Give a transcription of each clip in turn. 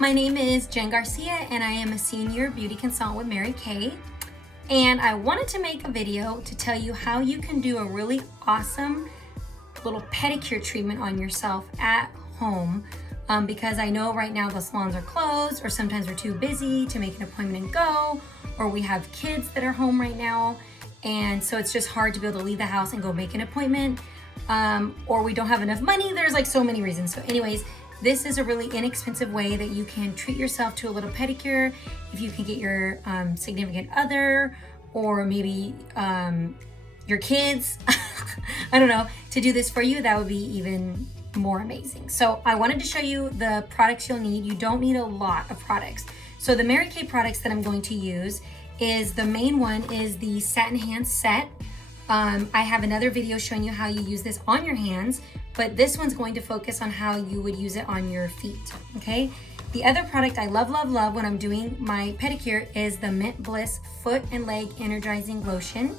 My name is Jen Garcia and I am a senior beauty consultant with Mary Kay. And I wanted to make a video to tell you how you can do a really awesome little pedicure treatment on yourself at home. Because I know right now the salons are closed, or sometimes we're too busy to make an appointment and go, or we have kids that are home right now. And so it's just hard to be able to leave the house and go make an appointment, or we don't have enough money. There's like so many reasons. So anyways, this is a really inexpensive way that you can treat yourself to a little pedicure. If you can get your significant other, or maybe your kids, I don't know, to do this for you, that would be even more amazing. So I wanted to show you the products you'll need. You don't need a lot of products. So the Mary Kay products that I'm going to use is, the main one is the Satin Hands Set. I have another video showing you how you use this on your hands, but this one's going to focus on how you would use it on your feet, okay? The other product I love, love, love when I'm doing my pedicure is the Mint Bliss Foot and Leg Energizing Lotion.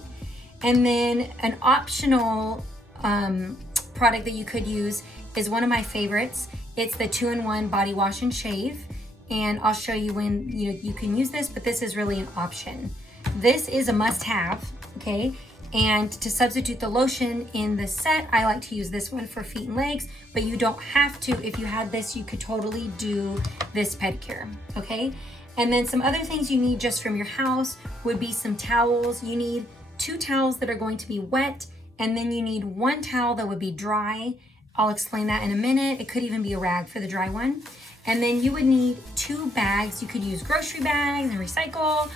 And then an optional product that you could use is one of my favorites. It's the 2-in-1 Body Wash and Shave. And I'll show you when you can use this, but this is really an option. This is a must-have, okay? And to substitute the lotion in the set, I like to use this one for feet and legs, but you don't have to. If you had this, you could totally do this pedicure, okay? And then some other things you need just from your house would be some towels. You need 2 towels that are going to be wet, and then you need 1 towel that would be dry. I'll explain that in a minute. It could even be a rag for the dry one. And then you would need 2 bags. You could use grocery bags and recycle.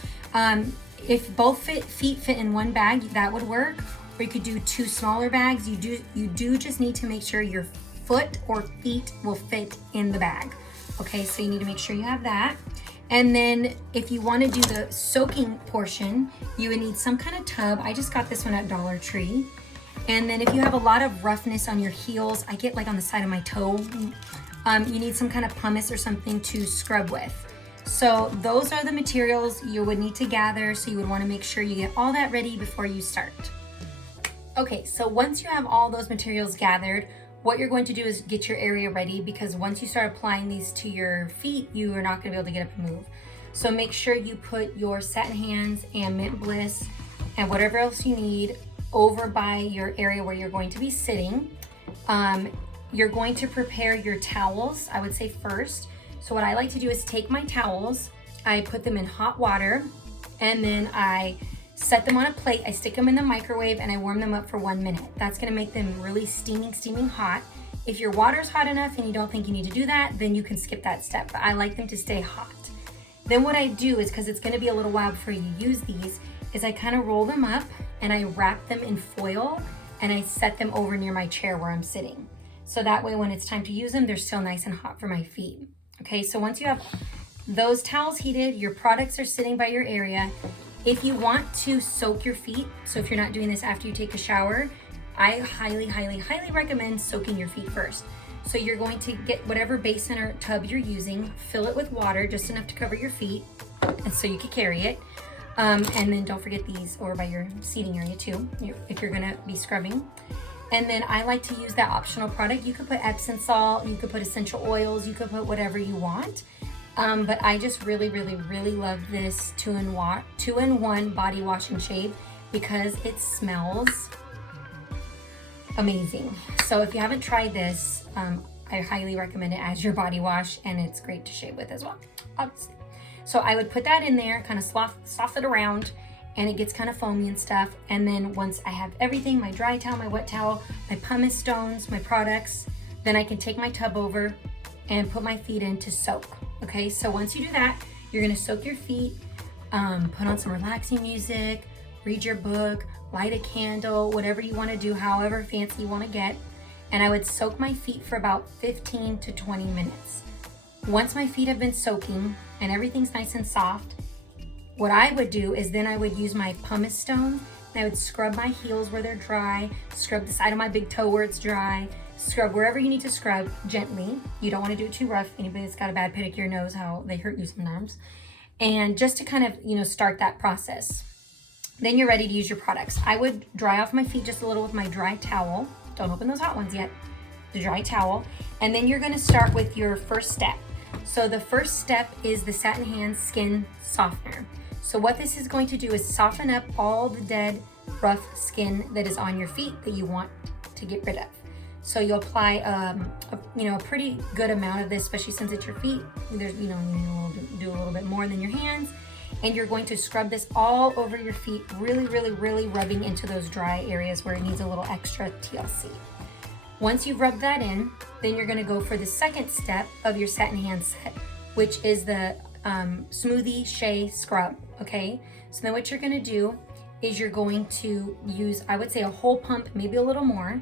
If both feet fit in 1 bag, that would work. Or you could do 2 smaller bags. You do just need to make sure your foot or feet will fit in the bag. Okay, so you need to make sure you have that. And then if you want to do the soaking portion, you would need some kind of tub. I just got this one at Dollar Tree. And then if you have a lot of roughness on your heels, I get like on the side of my toe, you need some kind of pumice or something to scrub with. So those are the materials you would need to gather. So you would want to make sure you get all that ready before you start. Okay, so once you have all those materials gathered, what you're going to do is get your area ready, because once you start applying these to your feet, you are not going to be able to get up and move. So make sure you put your Satin Hands and Mint Bliss and whatever else you need over by your area where you're going to be sitting. You're going to prepare your towels, I would say first. So what I like to do is take my towels, I put them in hot water, and then I set them on a plate, I stick them in the microwave, and I warm them up for 1 minute. That's gonna make them really steaming hot. If your water's hot enough and you don't think you need to do that, then you can skip that step, but I like them to stay hot. Then what I do is, because it's gonna be a little while before you use these, is I kind of roll them up and I wrap them in foil and I set them over near my chair where I'm sitting. So that way when it's time to use them, they're still nice and hot for my feet. Okay, so once you have those towels heated, your products are sitting by your area. If you want to soak your feet, so if you're not doing this after you take a shower, I highly, highly, highly recommend soaking your feet first. So you're going to get whatever basin or tub you're using, fill it with water, just enough to cover your feet, and so you can carry it. And then don't forget these over by your seating area too, if you're gonna be scrubbing. And then I like to use that optional product. You could put Epsom salt, you could put essential oils, you could put whatever you want. But I just really, really, really love this 2-in-1 Body Wash and Shave because it smells amazing. So if you haven't tried this, I highly recommend it as your body wash, and it's great to shave with as well, obviously. So I would put that in there, kind of slough it around, and it gets kind of foamy and stuff. And then once I have everything, my dry towel, my wet towel, my pumice stones, my products, then I can take my tub over and put my feet in to soak. Okay, so once you do that, you're gonna soak your feet, put on some relaxing music, read your book, light a candle, whatever you wanna do, however fancy you wanna get. And I would soak my feet for about 15 to 20 minutes. Once my feet have been soaking and everything's nice and soft, what I would do is then I would use my pumice stone and I would scrub my heels where they're dry, scrub the side of my big toe where it's dry, scrub wherever you need to scrub gently. You don't want to do it too rough. Anybody that's got a bad pedicure knows how they hurt you sometimes. And just to kind of, start that process. Then you're ready to use your products. I would dry off my feet just a little with my dry towel. Don't open those hot ones yet. The dry towel. And then you're gonna start with your first step. So the first step is the Satin Hands Skin Softener. So what this is going to do is soften up all the dead, rough skin that is on your feet that you want to get rid of. So you'll apply a pretty good amount of this, especially since it's your feet. There's, you do a little bit more than your hands. And you're going to scrub this all over your feet, really, really, really rubbing into those dry areas where it needs a little extra TLC. Once you've rubbed that in, then you're gonna go for the second step of your Satin Hands Set, which is the Smoothie Shea Scrub, okay? So then what you're gonna do is you're going to use, I would say, a whole pump, maybe a little more,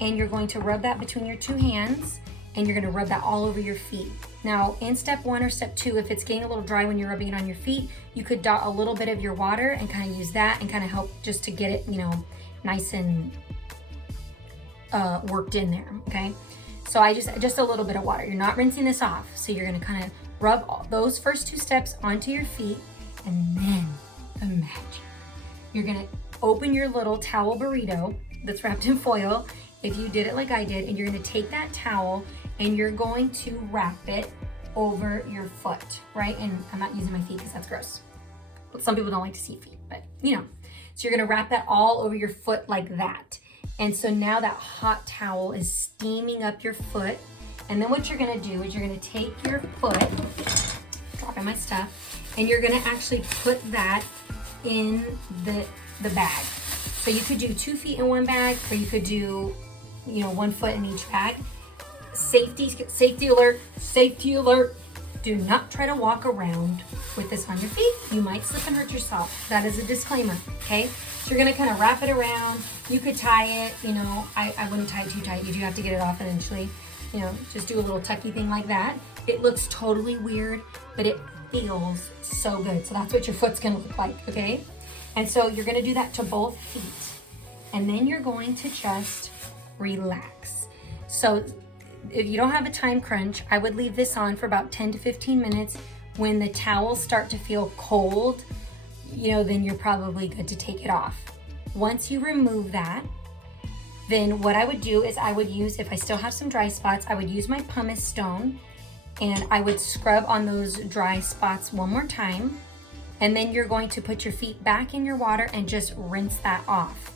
and you're going to rub that between your two hands, and you're gonna rub that all over your feet. Now, in step 1 or step 2, if it's getting a little dry when you're rubbing it on your feet, you could dot a little bit of your water and kind of use that and kind of help just to get it, nice and worked in there, okay? So I just a little bit of water. You're not rinsing this off. So you're gonna kind of rub all those first 2 steps onto your feet, and then imagine you're gonna open your little towel burrito that's wrapped in foil, if you did it like I did, and you're gonna take that towel and you're going to wrap it over your foot, right? And I'm not using my feet because that's gross. But some people don't like to see feet, but So you're gonna wrap that all over your foot like that. And so now that hot towel is steaming up your foot. And then what you're gonna do is you're gonna take your foot, dropping my stuff, and you're gonna actually put that in the bag. So you could do 2 feet in one bag, or you could do, 1 foot in each bag. Safety alert, safety alert. Do not try to walk around with this on your feet. You might slip and hurt yourself. That is a disclaimer, okay? So you're gonna kind of wrap it around. You could tie it, I wouldn't tie it too tight. You do have to get it off eventually. Just do a little tucky thing like that. It looks totally weird, but it feels so good. So that's what your foot's gonna look like, okay? And so you're gonna do that to both feet. And then you're going to just relax. So if you don't have a time crunch, I would leave this on for about 10 to 15 minutes. When the towels start to feel cold, then you're probably good to take it off. Once you remove that, then what I would do is I would use, if I still have some dry spots, I would use my pumice stone and I would scrub on those dry spots one more time. And then you're going to put your feet back in your water and just rinse that off.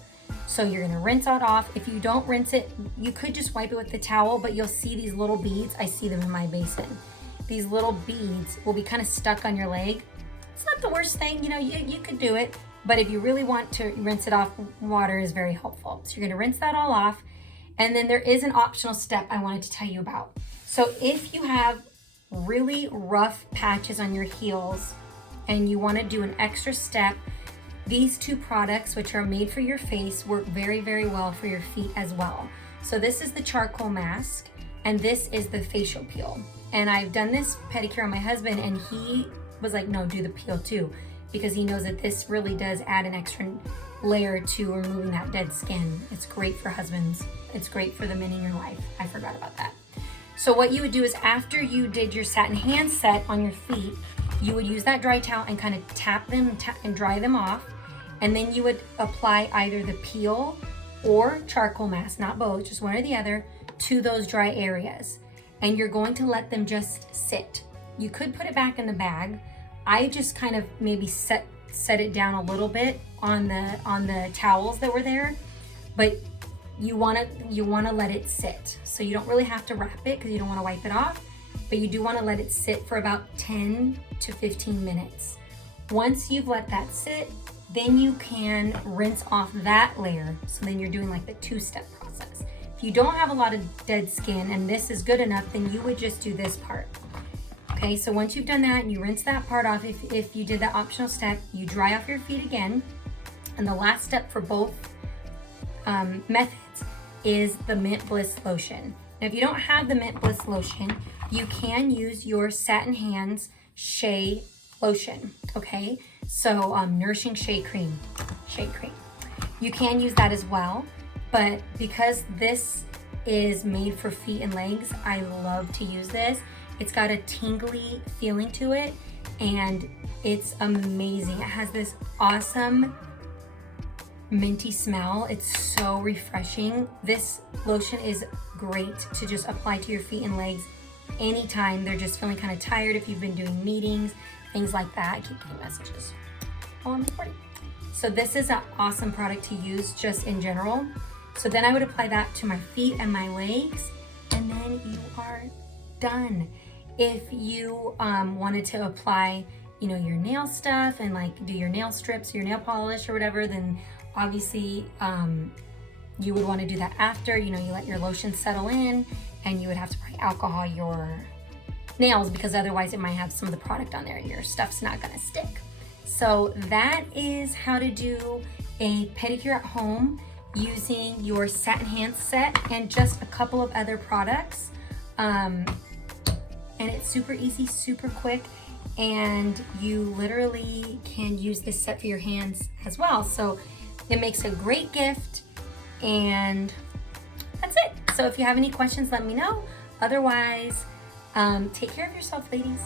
So you're gonna rinse that off. If you don't rinse it, you could just wipe it with the towel, but you'll see these little beads. I see them in my basin. These little beads will be kind of stuck on your leg. It's not the worst thing, you could do it, but if you really want to rinse it off, water is very helpful. So you're gonna rinse that all off. And then there is an optional step I wanted to tell you about. So if you have really rough patches on your heels and you wanna do an extra step, these 2 products, which are made for your face, work very, very well for your feet as well. So this is the charcoal mask, and this is the facial peel. And I've done this pedicure on my husband, and he was like, no, do the peel too, because he knows that this really does add an extra layer to removing that dead skin. It's great for husbands. It's great for the men in your life. I forgot about that. So what you would do is after you did your Satin Hands Set on your feet, you would use that dry towel and kind of tap them and dry them off. And then you would apply either the peel or charcoal mask, not both, just one or the other, to those dry areas. And you're going to let them just sit. You could put it back in the bag. I just kind of maybe set it down a little bit on the towels that were there, but you wanna let it sit. So you don't really have to wrap it because you don't wanna wipe it off, but you do wanna let it sit for about 10 to 15 minutes. Once you've let that sit, then you can rinse off that layer. So then you're doing like the 2-step process. If you don't have a lot of dead skin and this is good enough, then you would just do this part. Okay, so once you've done that and you rinse that part off, if you did that optional step, you dry off your feet again. And the last step for both methods is the Mint Bliss Lotion. Now, if you don't have the Mint Bliss Lotion, you can use your Satin Hands Shea Lotion, okay? So Nourishing Shea Cream. You can use that as well, but because this is made for feet and legs, I love to use this. It's got a tingly feeling to it and it's amazing. It has this awesome minty smell. It's so refreshing. This lotion is great to just apply to your feet and legs anytime they're just feeling kind of tired, if you've been doing meetings, things like that. I keep getting messages while I'm recording. So this is an awesome product to use just in general. So then I would apply that to my feet and my legs, and then you are done. If you wanted to apply, you know, your nail stuff and like do your nail strips, your nail polish or whatever, then obviously you would want to do that after, you know, you let your lotion settle in, and you would have to probably alcohol your nails because otherwise it might have some of the product on there and your stuff's not gonna stick. So that is how to do a pedicure at home using your Satin Hands Set and just a couple of other products. And it's super easy, super quick, and you literally can use this set for your hands as well. So it makes a great gift, and that's it. So if you have any questions, let me know. Otherwise, take care of yourself, ladies.